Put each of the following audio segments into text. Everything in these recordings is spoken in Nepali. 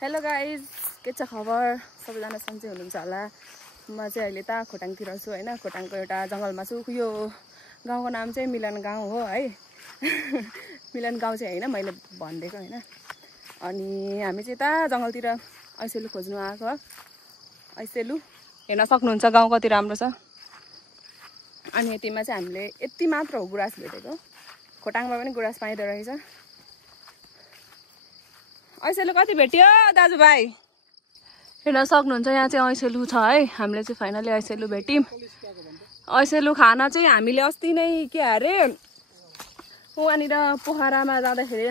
हेलो गाइज, के छ खबर? सबैजना सन्चै हुनुहुन्छ होला। म चाहिँ अहिले त खोटाङतिर छु हैन। खोटाङको एउटा जङ्गलमा छु। यो गाउँको नाम चाहिँ मिलन गाउँ हो है। मिलन गाउँ चाहिँ हैन, मैले भनिदिएको हैन। अनि हामी चाहिँ त जङ्गलतिर ऐसेलु खोज्नु आएको। ऐसेलु हेर्न सक्नुहुन्छ गाउँ कति राम्रो छ। अनि यतिमा चाहिँ हामीले यति मात्र हो गुराँस भेटेको। खोटाङमा पनि गुराँस पाइँदो रहेछ। ऐसेलु कति भेट्यो दाजुभाइ? हेर्न सक्नुहुन्छ यहाँ चाहिँ ऐसेलु छ है। हामीले चाहिँ फाइनली ऐसेलु भेट्यौँ। ऐसेलु खाना चाहिँ हामीले अस्ति नै के अरे वहाँनिर पोखरामा जाँदाखेरि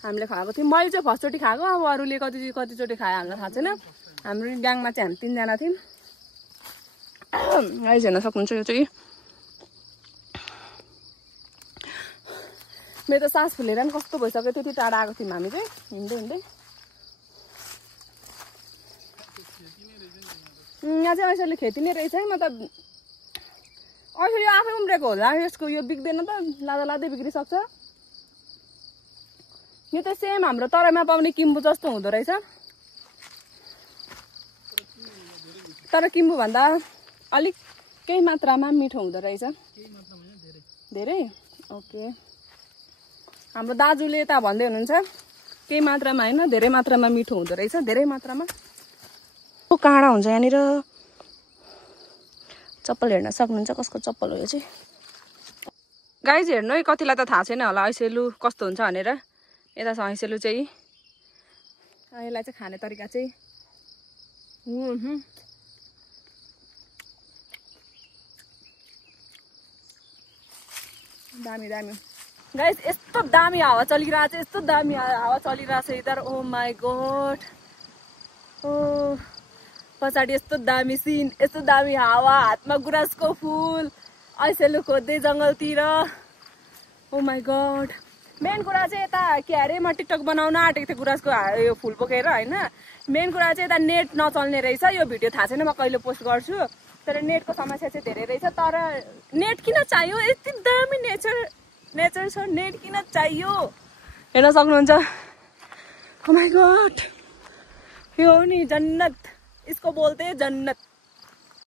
हामीले खाएको थियौँ। मैले चाहिँ फर्स्टचोटि खाएको, अब अरूले कतिचोटि खायो हामीलाई थाहा छैन। हाम्रो ग्याङमा चाहिँ हामी 3 जना थियौँ। गाइस हेर्न सक्नुहुन्छ यो चाहिँ मेरो त सास फुलेर नि कस्तो भइसक्यो। त्यति टाढा आएको थियौँ हामी चाहिँ हिँड्दै हिँड्दै। यहाँ चाहिँ ऐसेलु खेती नै रहेछ है। म त ऐसेलु यो आफै उम्रेको होला। यसको यो बिग्दैन त, लाँदा लाँदै बिग्रिसक्छ। यो त सेम हाम्रो तराईमा पाउने किम्बु जस्तो हुँदो रहेछ, तर किम्बु भन्दा अलिक केही मात्रामा मिठो हुँदो रहेछ। धेरै ओके। हाम्रो दाजुले त भन्दै हुनुहुन्छ केही मात्रामा हैन, धेरै मात्रामा मिठो हुँदो रहेछ। धेरै मात्रामा काँडा हुन्छ यहाँनिर। चप्पल हेर्न सक्नुहुन्छ कसको चप्पल हो यो चाहिँ। गाइज हेर्नु है, कतिलाई त थाहा छैन होला ऐसेलु कस्तो हुन्छ भनेर। यता छ ऐसेलु चाहिँ। यसलाई चाहिँ खाने तरिका चाहिँ दामी दामी। गाइस यस्तो दामी हावा चलिरहेछ, यस्तो दामी हावा चलिरहेछ इधर। ओ माई गॉड, ओ पछाडि यस्तो दामी सिन, यस्तो दामी हावा, हातमा गुराँसको फुल, ऐसेलु खोज्दै जङ्गलतिर। ओ माई गॉड। मेन कुरा चाहिँ यता के अरे म टिकटक बनाउन आँटेको थिएँ गुराँसको यो फुल बोकेर हैन। मेन कुरा चाहिँ यता नेट नचल्ने रहेछ। यो भिडियो थाहा छैन, म कहिले पोस्ट गर्छु। तर नेटको समस्या चाहिँ धेरै रहेछ। तर नेट किन चाहियो? यति दामी नेचर छ, नेट किन चाहियो? हेर्न सक्नुहुन्छ। ओ माई गॉड, यो नि जन्नत, इसको बोलते हैं जन्नत।